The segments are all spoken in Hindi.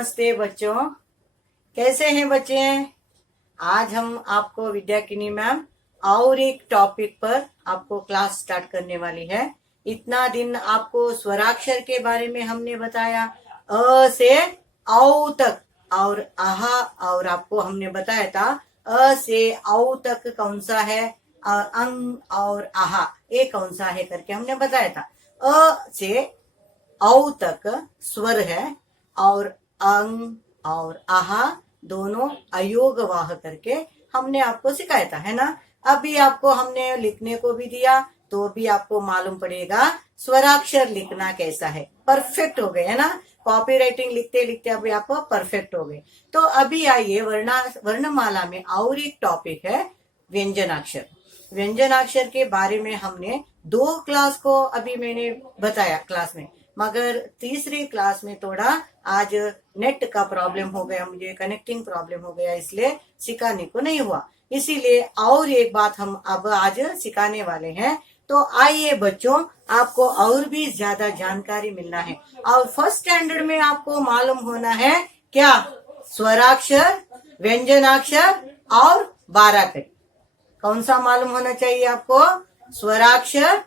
नमस्ते बच्चों, कैसे हैं बच्चे? आज हम आपको विद्याकिनी मैम और एक टॉपिक पर आपको क्लास स्टार्ट करने वाली है। इतना दिन आपको स्वराक्षर के बारे में हमने बताया, अ से औ तक और आहा, और आपको हमने बताया था अ से औ तक कौन सा है और अंग और आहा ये कौन सा है करके हमने बताया था। अ से औ तक स्वर है और अंग और आहा दोनों अयोगवाह करके हमने आपको सिखाया था, है ना। अभी आपको हमने लिखने को भी दिया तो भी आपको मालूम पड़ेगा स्वराक्षर लिखना कैसा है। परफेक्ट हो गए, है ना। कॉपी राइटिंग लिखते लिखते अभी आप परफेक्ट हो गए। तो अभी आइए वर्णमाला में और एक टॉपिक है व्यंजनाक्षर। व्यंजनाक्षर के बारे में हमने 2 क्लास को अभी मैंने बताया क्लास में, मगर तीसरी क्लास में थोड़ा आज नेट का प्रॉब्लम हो गया, मुझे कनेक्टिंग प्रॉब्लम हो गया, इसलिए सिखाने को नहीं हुआ। इसीलिए और एक बात हम अब आज सिखाने वाले हैं। तो आइए बच्चों, आपको और भी ज्यादा जानकारी मिलना है। और फर्स्ट स्टैंडर्ड में आपको मालूम होना है क्या? स्वराक्षर, व्यंजनाक्षर और बाराकड़ी। कौन सा मालूम होना चाहिए आपको? स्वराक्षर,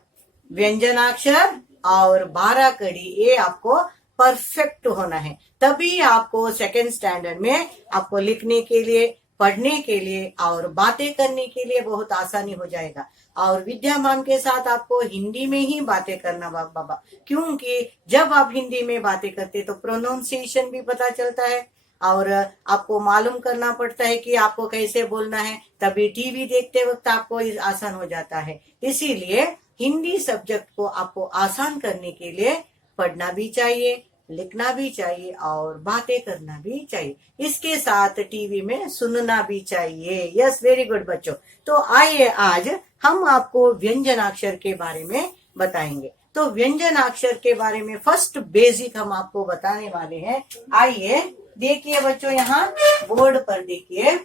व्यंजनाक्षर और बाराकड़ी, ये आपको परफेक्ट होना है। तभी आपको सेकेंड स्टैंडर्ड में आपको लिखने के लिए, पढ़ने के लिए और बातें करने के लिए बहुत आसानी हो जाएगा। और विद्या मैम के साथ आपको हिंदी में ही बातें करना बाबा, क्योंकि जब आप हिंदी में बातें करते तो प्रोनाउंसिएशन भी पता चलता है और आपको मालूम करना पड़ता है कि आपको कैसे बोलना है। तभी टीवी देखते वक्त आपको आसान हो जाता है। इसीलिए हिंदी सब्जेक्ट को आपको आसान करने के लिए पढ़ना भी चाहिए, लिखना भी चाहिए और बातें करना भी चाहिए। इसके साथ टीवी में सुनना भी चाहिए। यस, वेरी गुड बच्चों। तो आइए आज हम आपको व्यंजनाक्षर के बारे में बताएंगे। तो व्यंजनाक्षर के बारे में फर्स्ट बेसिक हम आपको बताने वाले हैं। आइए देखिए बच्चों, यहाँ बोर्ड पर देखिए,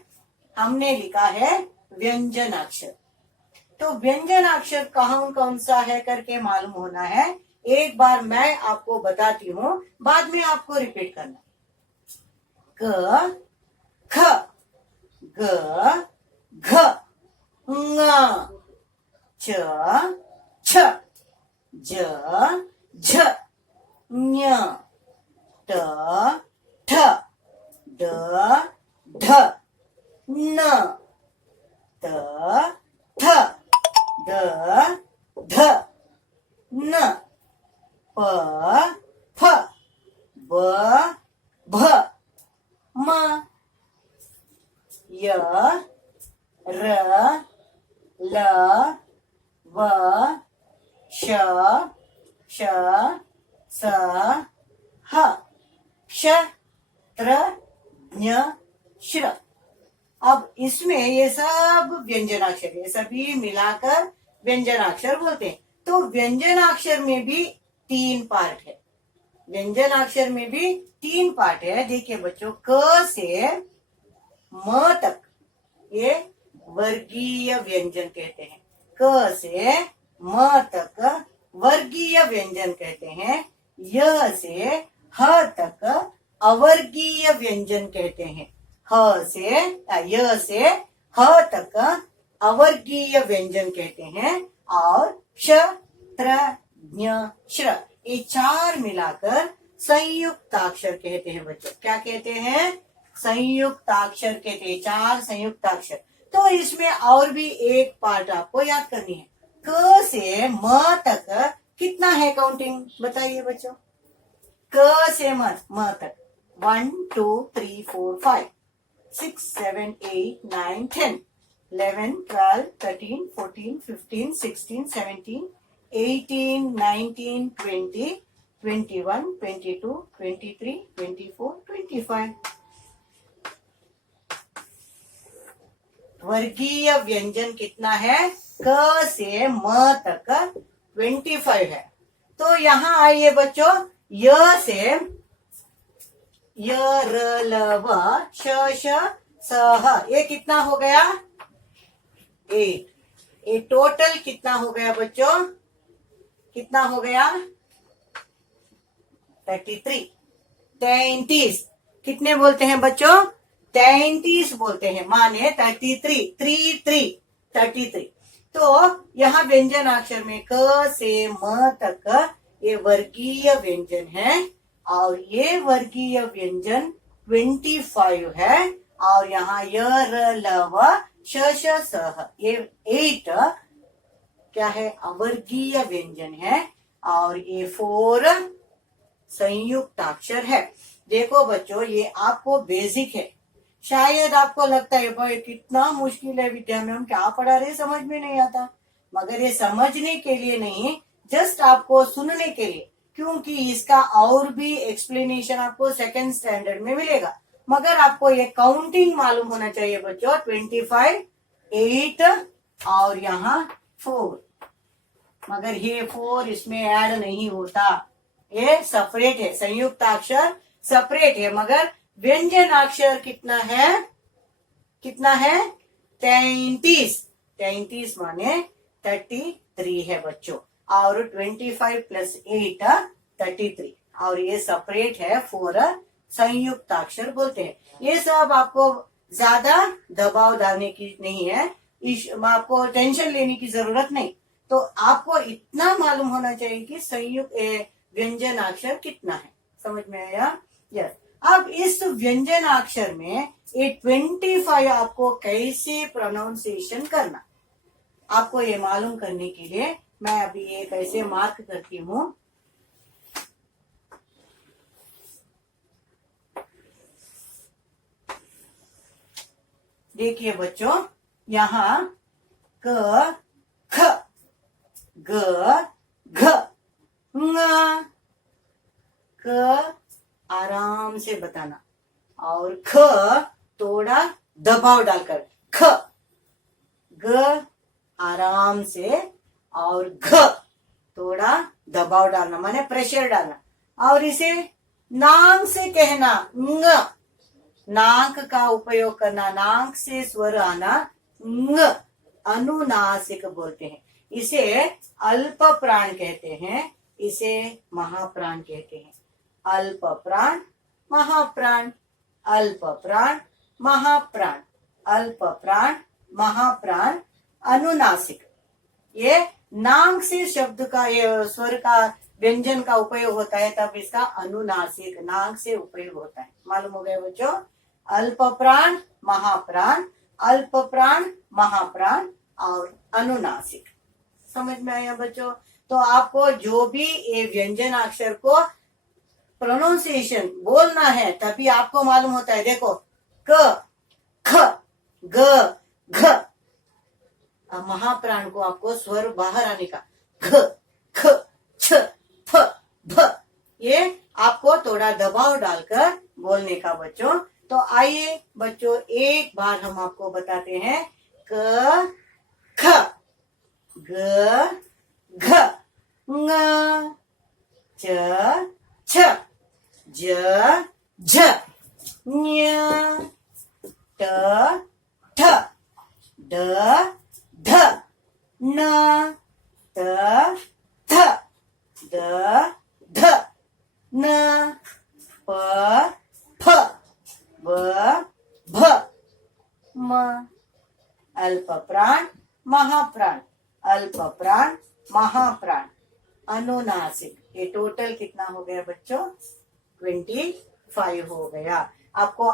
हमने लिखा है व्यंजनाक्षर। तो व्यंजनाक्षर कौन कौन सा है करके मालूम होना है। एक बार मैं आपको बताती हूँ, बाद में आपको रिपीट करना। क, ख, ग, घ, ङ, च, छ, ज, झ, ञ, ट, ठ, ड, ढ, न, त, थ, द, ध, न, प, फ, ब, भ, म, य, र, ल, व, श, श, स, ह, क्ष, त्र, ज्ञ, श्र। अब इसमें ये सब व्यंजनाक्षर, ये सभी मिलाकर व्यंजनाक्षर बोलते हैं। तो व्यंजनाक्षर में भी 3 पार्ट है। व्यंजनाक्षर में भी 3 पार्ट है। देखिए बच्चों, क से म तक ये वर्गीय व्यंजन कहते हैं। क से म तक वर्गीय व्यंजन कहते हैं। य से ह तक अवर्गीय व्यंजन कहते हैं। य से ह तक अवर्गीय व्यंजन कहते हैं। और क्ष, त्र, ज्ञ, श्र, ये 4 मिलाकर संयुक्ताक्षर कहते हैं बच्चों। क्या कहते हैं? संयुक्ताक्षर कहते हैं। 4 संयुक्ताक्षर। तो इसमें और भी एक पार्ट आपको याद करनी है। क से म तक कितना है काउंटिंग, बताइए बच्चों। क से म तक 1 2 3 4 5 6 7 8 9 10 11 12 13 14 15 16 17 18 19 20 21 22 23 24 25। वर्गीय व्यंजन कितना है? क से म तक 25 है। तो यहाँ आइए बच्चों, य से य, र, ल, व, श, स, ह, ये कितना हो गया? 8। ये टोटल कितना हो गया बच्चों? कितना हो गया? 33। 33। कितने बोलते हैं बच्चों? 33 बोलते हैं, माने 33। तो यहाँ व्यंजनाक्षर में क से म तक ये वर्गीय व्यंजन है और ये वर्गीय व्यंजन 25 है और यहाँ य र ल व श श स ह ये 8 क्या है? अवर्गीय व्यंजन है और ये 4 संयुक्ताक्षर है। देखो बच्चों, ये आपको बेसिक है। शायद आपको लगता है भाई कितना मुश्किल है विद्या में, हम क्या पढ़ा रहे समझ में नहीं आता, मगर ये समझने के लिए नहीं, जस्ट आपको सुनने के लिए, क्योंकि इसका और भी एक्सप्लेनेशन आपको सेकंड स्टैंडर्ड में मिलेगा। मगर आपको ये काउंटिंग मालूम होना चाहिए बच्चों, 25, 8 और यहाँ 4, मगर ये 4 इसमें ऐड नहीं होता, ये सेपरेट है, संयुक्ताक्षर सेपरेट है। मगर व्यंजनाक्षर कितना है? 33 माने 33 है बच्चों, और 25 प्लस 8 33, और ये सेपरेट है, 4 संयुक्ताक्षर बोलते हैं। ये सब आपको ज्यादा दबाव डालने की नहीं है, आपको टेंशन लेने की जरूरत नहीं। तो आपको इतना मालूम होना चाहिए कि संयुक्त व्यंजनाक्षर कितना है। समझ में आया? यस। अब इस व्यंजनाक्षर में ये 25 आपको कैसे प्रोनाउंसिएशन करना, आपको ये मालूम करने के लिए मैं अभी ये कैसे मार्क करती हूँ। देखिए बच्चों, यहाँ क ख ग घ ङ, क आराम से बताना और ख थोड़ा दबाव डालकर ख, ग आराम से और घ थोड़ा दबाव डालना माने प्रेशर डालना, और इसे नाक से कहना ng, नाक का उपयोग करना, नाक से स्वर आना ng, अनुनासिक बोलते हैं। इसे अल्प प्राण कहते हैं, इसे महाप्राण कहते हैं। अल्प प्राण महाप्राण, अल्प प्राण महाप्राण, अल्प प्राण महाप्राण, अनुनासिक। ये नाक से शब्द का, ये स्वर का, व्यंजन का उपयोग होता है, तब इसका अनुनासिक नाक से उपयोग होता है। मालूम हो गया बच्चों? अल्प प्राण महाप्राण, अल्प प्राण महाप्राण और अनुनासिक। समझ में आया बच्चों? तो आपको जो भी ये व्यंजन अक्षर को प्रोनाउंसिएशन बोलना है तभी आपको मालूम होता है। देखो, क ख ग घ, महाप्राण को आपको स्वर बाहर आने का, घ ख छ फ भ, ये आपको थोड़ा दबाव डालकर बोलने का बच्चों। तो आइए बच्चों, एक बार हम आपको बताते हैं। क ख ग घ ङ च छ ज झ ञ ट ठ ड ध न त थ द ध न प फ ब भ म। अल्प प्राण महाप्राण, अल्प प्राण महाप्राण, अनुनासिक। ये टोटल कितना हो गया बच्चों? 25 हो गया। आपको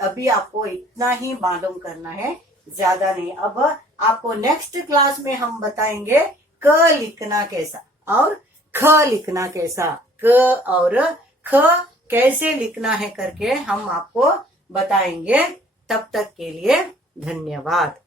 अभी आपको इतना ही मालूम करना है, ज्यादा नहीं। अब आपको नेक्स्ट क्लास में हम बताएंगे क लिखना कैसा और ख लिखना कैसा, क और ख कैसे लिखना है करके हम आपको बताएंगे। तब तक के लिए धन्यवाद।